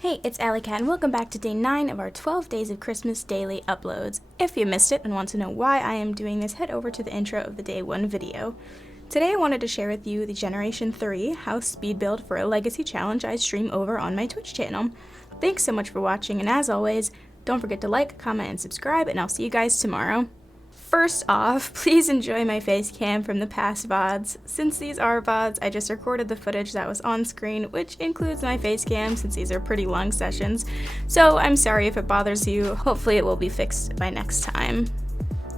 Hey, it's Alley Cat, and welcome back to day 9 of our 12 Days of Christmas daily uploads. If you missed it and want to know why I am doing this, head over to the intro of the day 1 video. Today I wanted to share with you the Generation 3 house speed build for a legacy challenge I stream over on my Twitch channel. Thanks so much for watching, and as always, don't forget to like, comment, and subscribe, and I'll see you guys tomorrow. First off, please enjoy my face cam from the past VODs. Since these are VODs, I just recorded the footage that was on screen, which includes my face cam since these are pretty long sessions. So I'm sorry if it bothers you, hopefully it will be fixed by next time.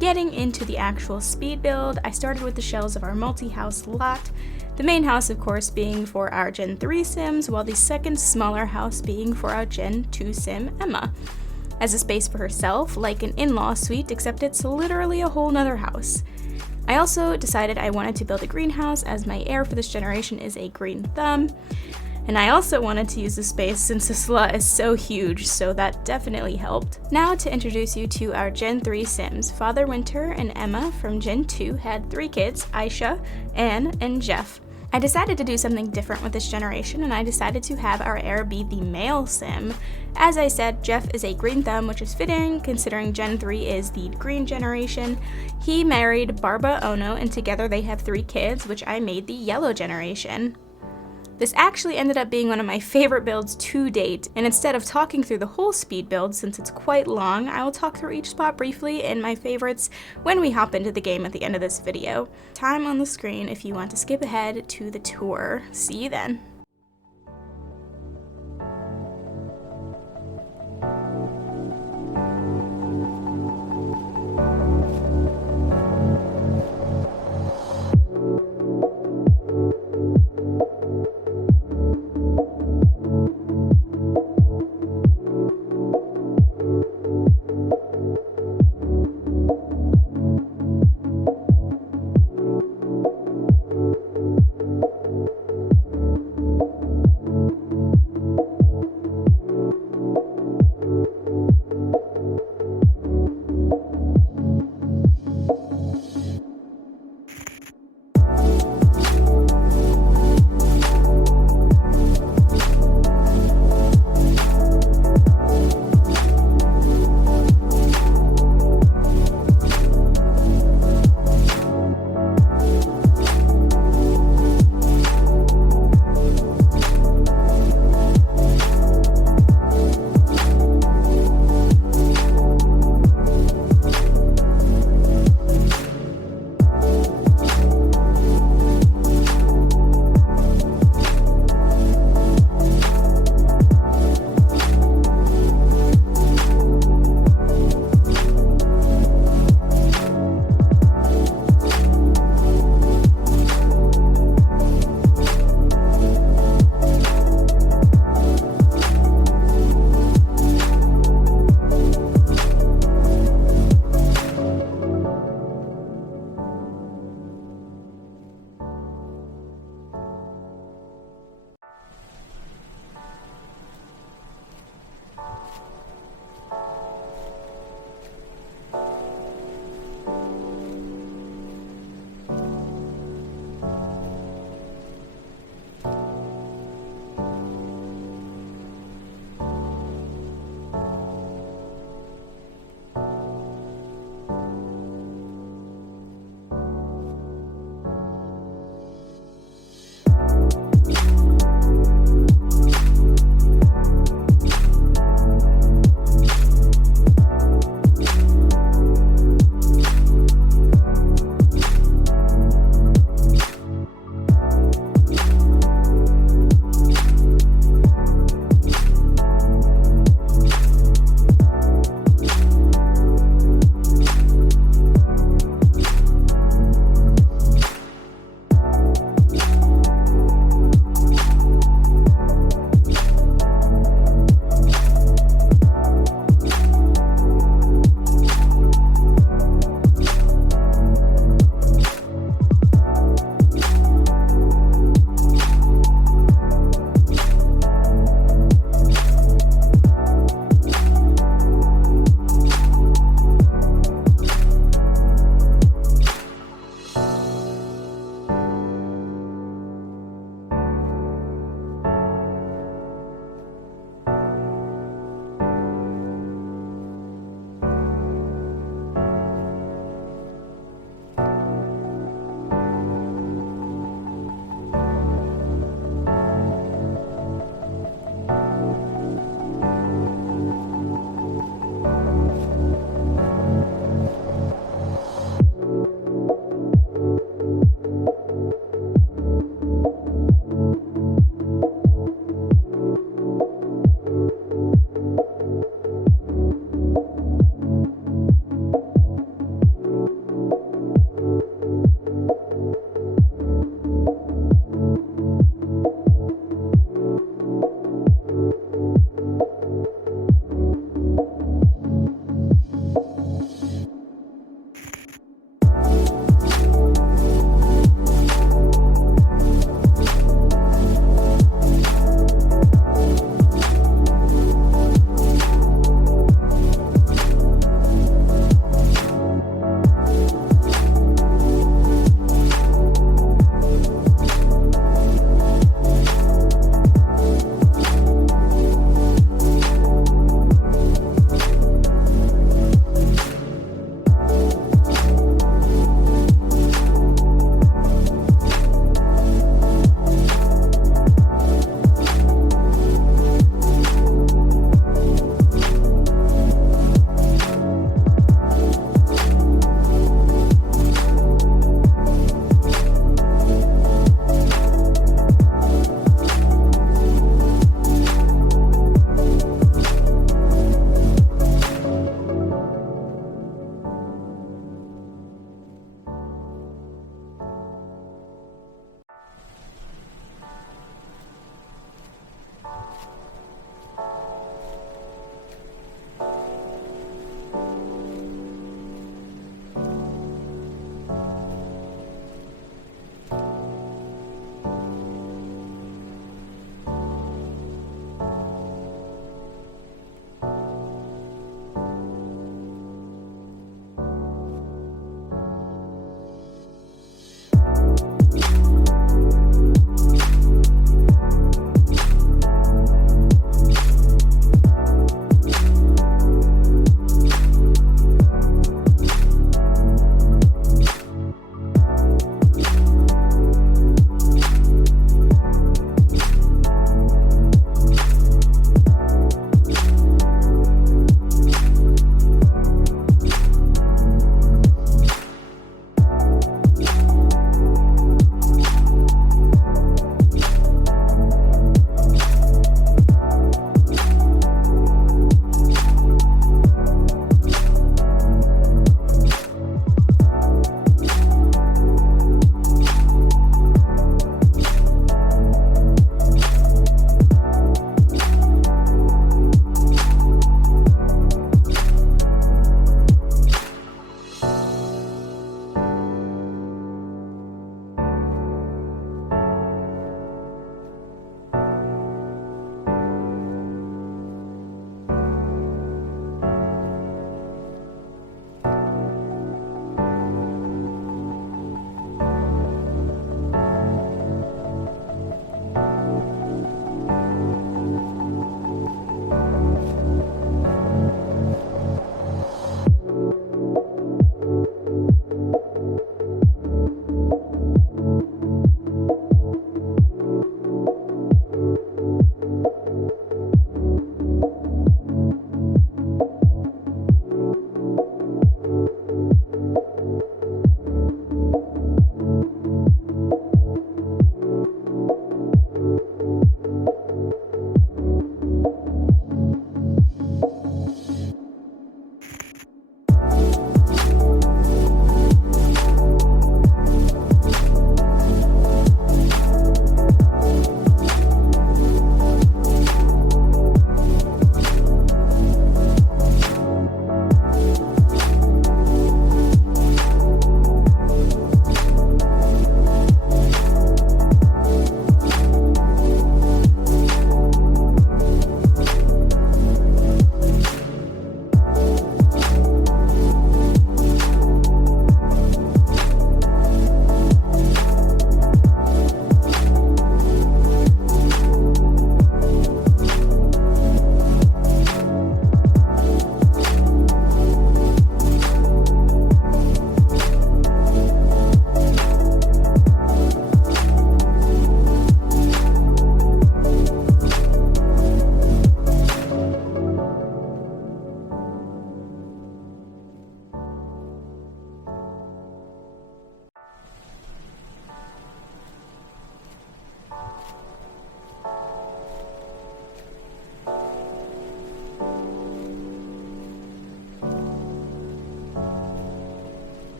Getting into the actual speed build, I started with the shells of our multi-house lot. The main house, of course, being for our Gen 3 Sims, while the second smaller house being for our Gen 2 Sim, Emma. As a space for herself, like an in-law suite, except it's literally a whole nother house. I also decided I wanted to build a greenhouse as my heir for this generation is a green thumb. And I also wanted to use the space since this lot is so huge, so that definitely helped. Now to introduce you to our Gen 3 Sims. Father Winter and Emma from Gen 2 had 3 kids, Aisha, Anne, and Jeff. I decided to do something different with this generation, and I decided to have our heir be the male Sim. As I said, Jeff is a green thumb, which is fitting considering Gen 3 is the green generation. He married Barbara Ono, and together they have 3 kids, which I made the yellow generation. This actually ended up being one of my favorite builds to date, and instead of talking through the whole speed build since it's quite long, I will talk through each spot briefly in my favorites when we hop into the game at the end of this video. Time on the screen if you want to skip ahead to the tour. See you then.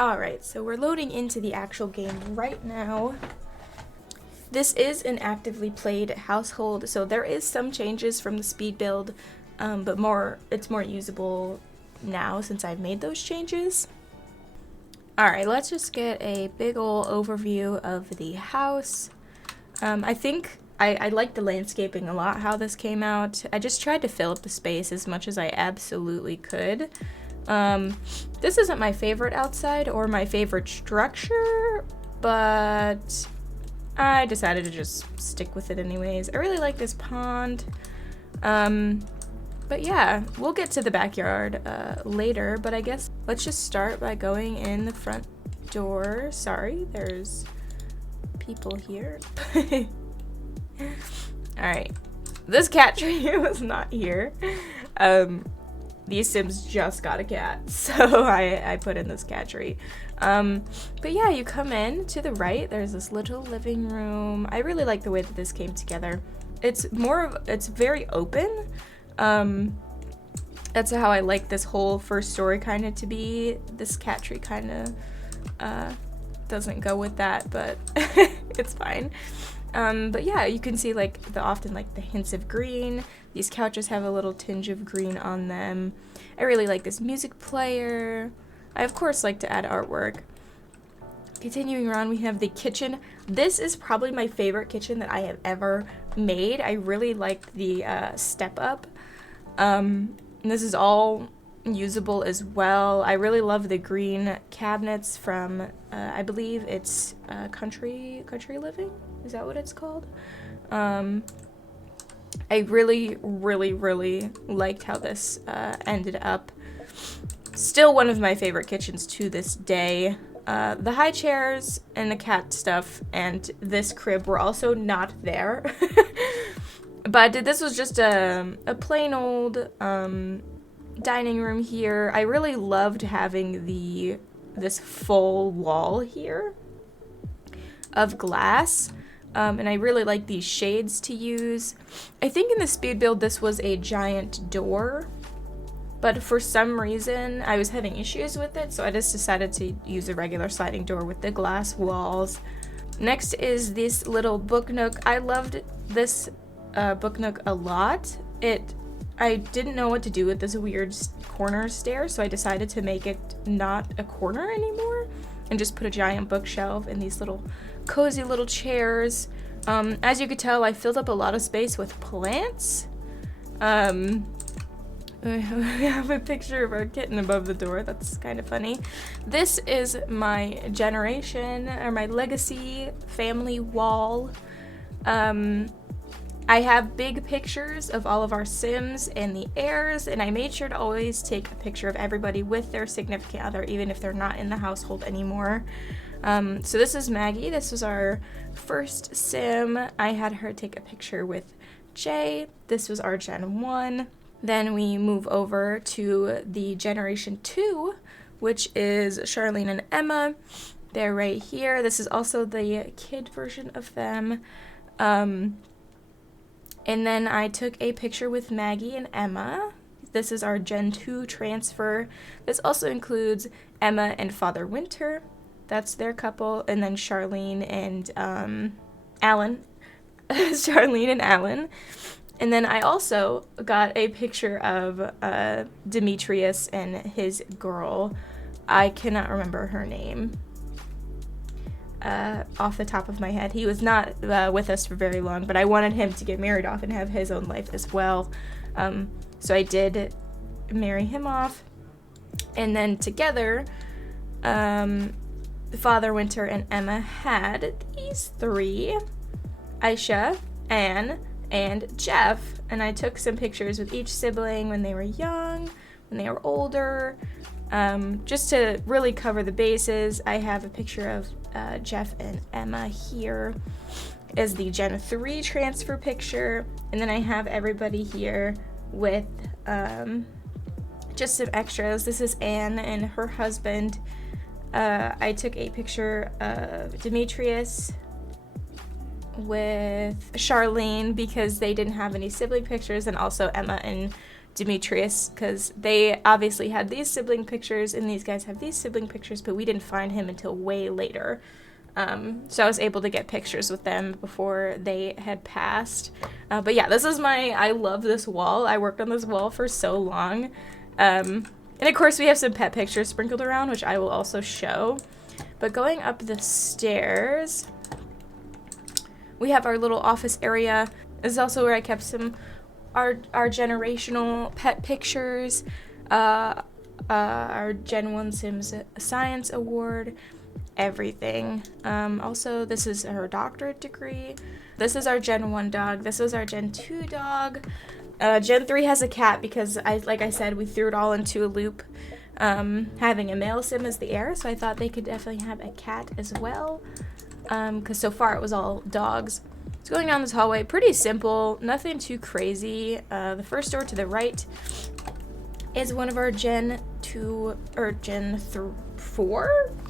Alright, so we're loading into the actual game right now. This is an actively played household, so there is some changes from the speed build, but it's more usable now since I've made those changes. Alright, let's just get a big ol' overview of the house. I think I like the landscaping a lot, how this came out. I just tried to fill up the space as much as I absolutely could. This isn't my favorite outside or my favorite structure, but I decided to just stick with it anyways. I really like this pond. But yeah, we'll get to the backyard later, but I guess let's just start by going in the front door. Sorry, there's people here. Alright, this cat tree was not here. These Sims just got a cat, so I put in this cat tree. But yeah, you come in to the right, there's this little living room. I really like the way that this came together. It's very open. That's how I like this whole first story kind of to be. This cat tree kind of doesn't go with that, but it's fine. But yeah, you can see like often the hints of green. These couches have a little tinge of green on them. I really like this music player. I of course like to add artwork. Continuing on, we have the kitchen. This is probably my favorite kitchen that I have ever made. I really liked the step up. This is all usable as well. I really love the green cabinets from, I believe it's Country Living? Is that what it's called? I really liked how this ended up. Still one of my favorite kitchens to this day. The high chairs and the cat stuff and this crib were also not there. But this was just a plain old dining room here. I really loved having this full wall here of glass. And I really like these shades to use. I think in the speed build this was a giant door, but for some reason I was having issues with it, so I just decided to use a regular sliding door with the glass walls. Next is this little book nook. I loved this book nook a lot. I didn't know what to do with this weird corner stair, so I decided to make it not a corner anymore and just put a giant bookshelf and these little cozy little chairs. As you could tell, I filled up a lot of space with plants. We have a picture of our kitten above the door. That's kind of funny. This is my generation, or my legacy family wall. I have big pictures of all of our Sims and the heirs, and I made sure to always take a picture of everybody with their significant other, even if they're not in the household anymore. So this is Maggie. This was our first Sim. I had her take a picture with Jay. This was our Gen 1. Then we move over to the Generation 2, which is Charlene and Emma. They're right here. This is also the kid version of them. And then I took a picture with Maggie and Emma. This is our Gen 2 transfer. This also includes Emma and Father Winter. That's their couple. And then Charlene and Alan. Charlene and Alan. And then I also got a picture of Demetrius and his girl. I cannot remember her name off the top of my head. He was not with us for very long, but I wanted him to get married off and have his own life as well. So I did marry him off. And then together, Father Winter and Emma had these three, Aisha, Anne, and Jeff. And I took some pictures with each sibling when they were young, when they were older, just to really cover the bases. I have a picture of Jeff and Emma here as the Gen 3 transfer picture, and then I have everybody here with just some extras. This is Anne and her husband. I took a picture of Demetrius with Charlene because they didn't have any sibling pictures, and also Emma and Demetrius, because they obviously had these sibling pictures and these guys have these sibling pictures, but we didn't find him until way later. So I was able to get pictures with them before they had passed. But yeah, this is I love this wall. I worked on this wall for so long. And of course we have some pet pictures sprinkled around, which I will also show. But going up the stairs, we have our little office area. This is also where I kept some our generational pet pictures, our Gen 1 Sims Science Award, everything. Also, this is her doctorate degree. This is our Gen 1 dog. This is our Gen 2 dog. Gen 3 has a cat because, like I said, we threw it all into a loop. Having a male sim as the heir, so I thought they could definitely have a cat as well. Because so far it was all dogs. So going down this hallway, pretty simple, nothing too crazy. The first door to the right is one of our Gen 4?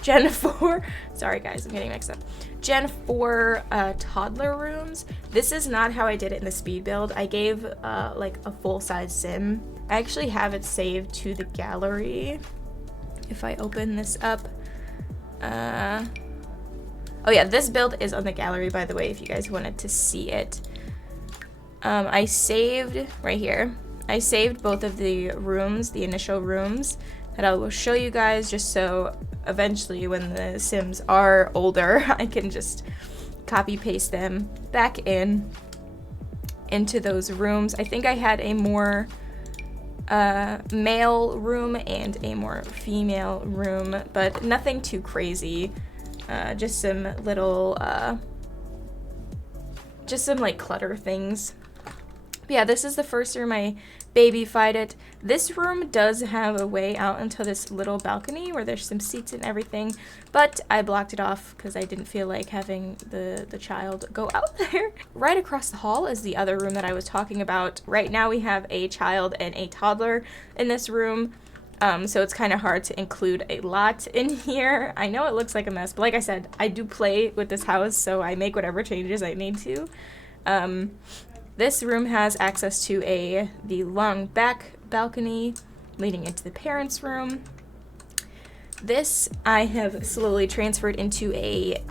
Gen 4? Sorry guys, I'm getting mixed up. Gen 4 toddler rooms. This is not how I did it in the speed build. I gave like a full-size sim. I actually have it saved to the gallery. If I open this up, oh yeah, this build is on the gallery, by the way, if you guys wanted to see it. I saved right here. I saved both of the rooms, the initial rooms, that I will show you guys just so eventually when the Sims are older, I can just copy paste them back into those rooms. I think I had a more male room and a more female room, but nothing too crazy. Just some little, just some like clutter things. But yeah, this is the first room I babyfied it. This room does have a way out into this little balcony where there's some seats and everything, but I blocked it off because I didn't feel like having the child go out there. Right across the hall is the other room that I was talking about. Right now we have a child and a toddler in this room. So it's kind of hard to include a lot in here. I know it looks like a mess, but like I said, I do play with this house, so I make whatever changes I need to. This room has access to the long back balcony leading into the parents' room. This I have slowly transferred into a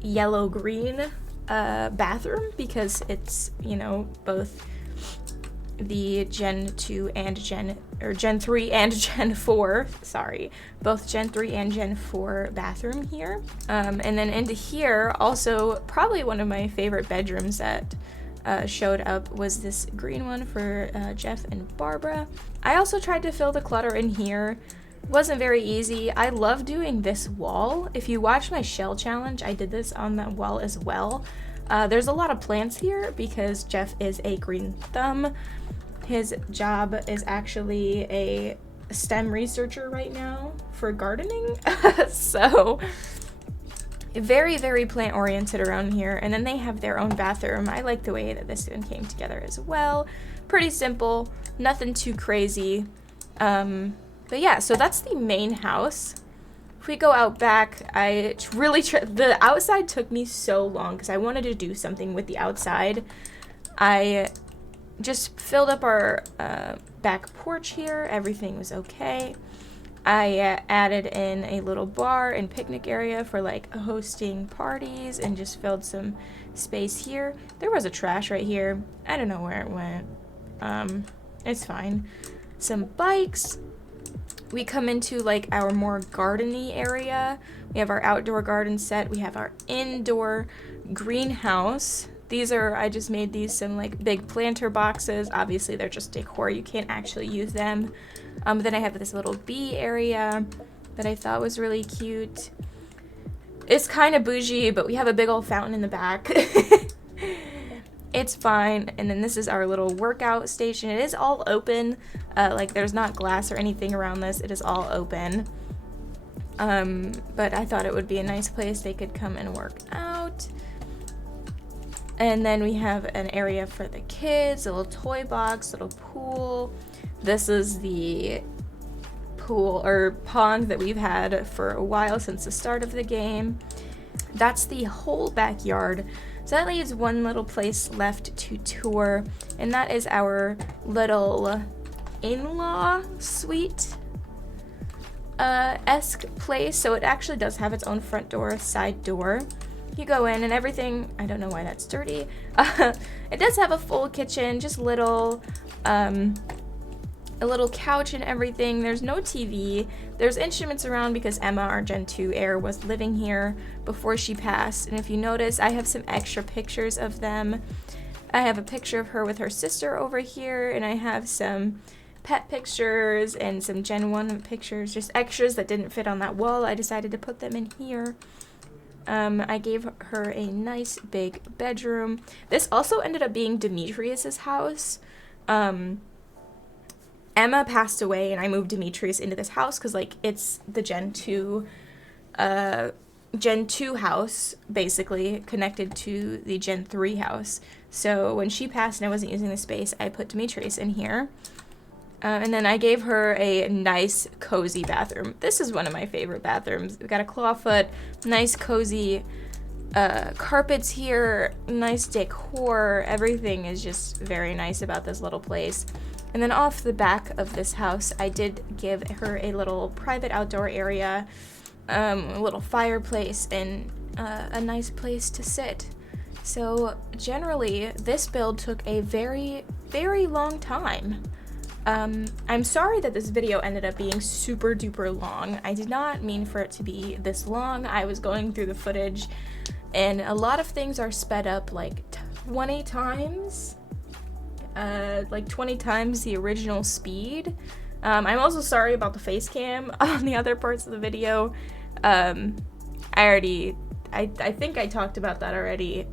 yellow-green bathroom because it's, you know, both the Gen 2 and Gen 3 and Gen 4, sorry, both Gen 3 and Gen 4 bathroom here. And then into here, also probably one of my favorite bedrooms that showed up was this green one for Jeff and Barbara. I also tried to fill the clutter in here. Wasn't very easy. I love doing this wall. If you watch my shell challenge, I did this on that wall as well. There's a lot of plants here because Jeff is a green thumb. His job is actually a STEM researcher right now for gardening. So very, very plant oriented around here. And then they have their own bathroom. I like the way that this one came together as well. Pretty simple, nothing too crazy. But yeah, so that's the main house. If we go out back, the outside took me so long because I wanted to do something with the outside. I just filled up our back porch here. Everything was okay. I added in a little bar and picnic area for like hosting parties and just filled some space here. There was a trash right here. I don't know where it went. It's fine. Some bikes. We come into like our more garden-y area. We have our outdoor garden set. We have our indoor greenhouse. I just made these some like big planter boxes. Obviously they're just decor. You can't actually use them. Then I have this little bee area that I thought was really cute. It's kind of bougie, but we have a big old fountain in the back. It's fine. And then this is our little workout station. It is all open. Like there's not glass or anything around this. It is all open. But I thought it would be a nice place they could come and work out. And then we have an area for the kids, a little toy box, little pool. This is the pool or pond that we've had for a while since the start of the game. That's the whole backyard. So that leaves one little place left to tour, and that is our little in-law suite esque place. So it actually does have its own front door, side door. You go in and everything, I don't know why that's dirty. It does have a full kitchen, just little, a little couch and everything. There's no TV. There's instruments around because Emma, our Gen 2 heir, was living here before she passed. And if you notice, I have some extra pictures of them. I have a picture of her with her sister over here, and I have some pet pictures and some Gen 1 pictures, just extras that didn't fit on that wall. I decided to put them in here. I gave her a nice big bedroom. This also ended up being Demetrius's house. Emma passed away and I moved Demetrius into this house because, like, it's the Gen 2 house, basically, connected to the Gen 3 house. So when she passed and I wasn't using the space, I put Demetrius in here. And then I gave her a nice, cozy bathroom. This is one of my favorite bathrooms. We got a clawfoot, nice, cozy carpets here, nice decor. Everything is just very nice about this little place. And then off the back of this house, I did give her a little private outdoor area, a little fireplace, and a nice place to sit. So generally, this build took a very, very long time. I'm sorry that this video ended up being super duper long. I did not mean for it to be this long. I was going through the footage and a lot of things are sped up like 20 times. Like 20 times the original speed. I'm also sorry about the face cam on the other parts of the video. I think I talked about that already.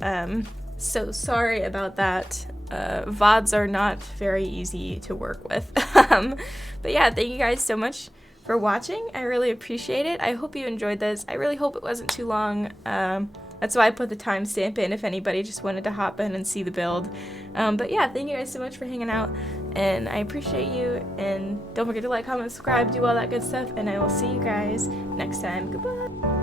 So sorry about that. VODs are not very easy to work with. But yeah, thank you guys so much for watching. I really appreciate it. I hope you enjoyed this. I really hope it wasn't too long. That's why I put the timestamp in if anybody just wanted to hop in and see the build. But yeah, thank you guys so much for hanging out, and I appreciate you. And don't forget to like, comment, subscribe, do all that good stuff, and I will see you guys next time. Goodbye.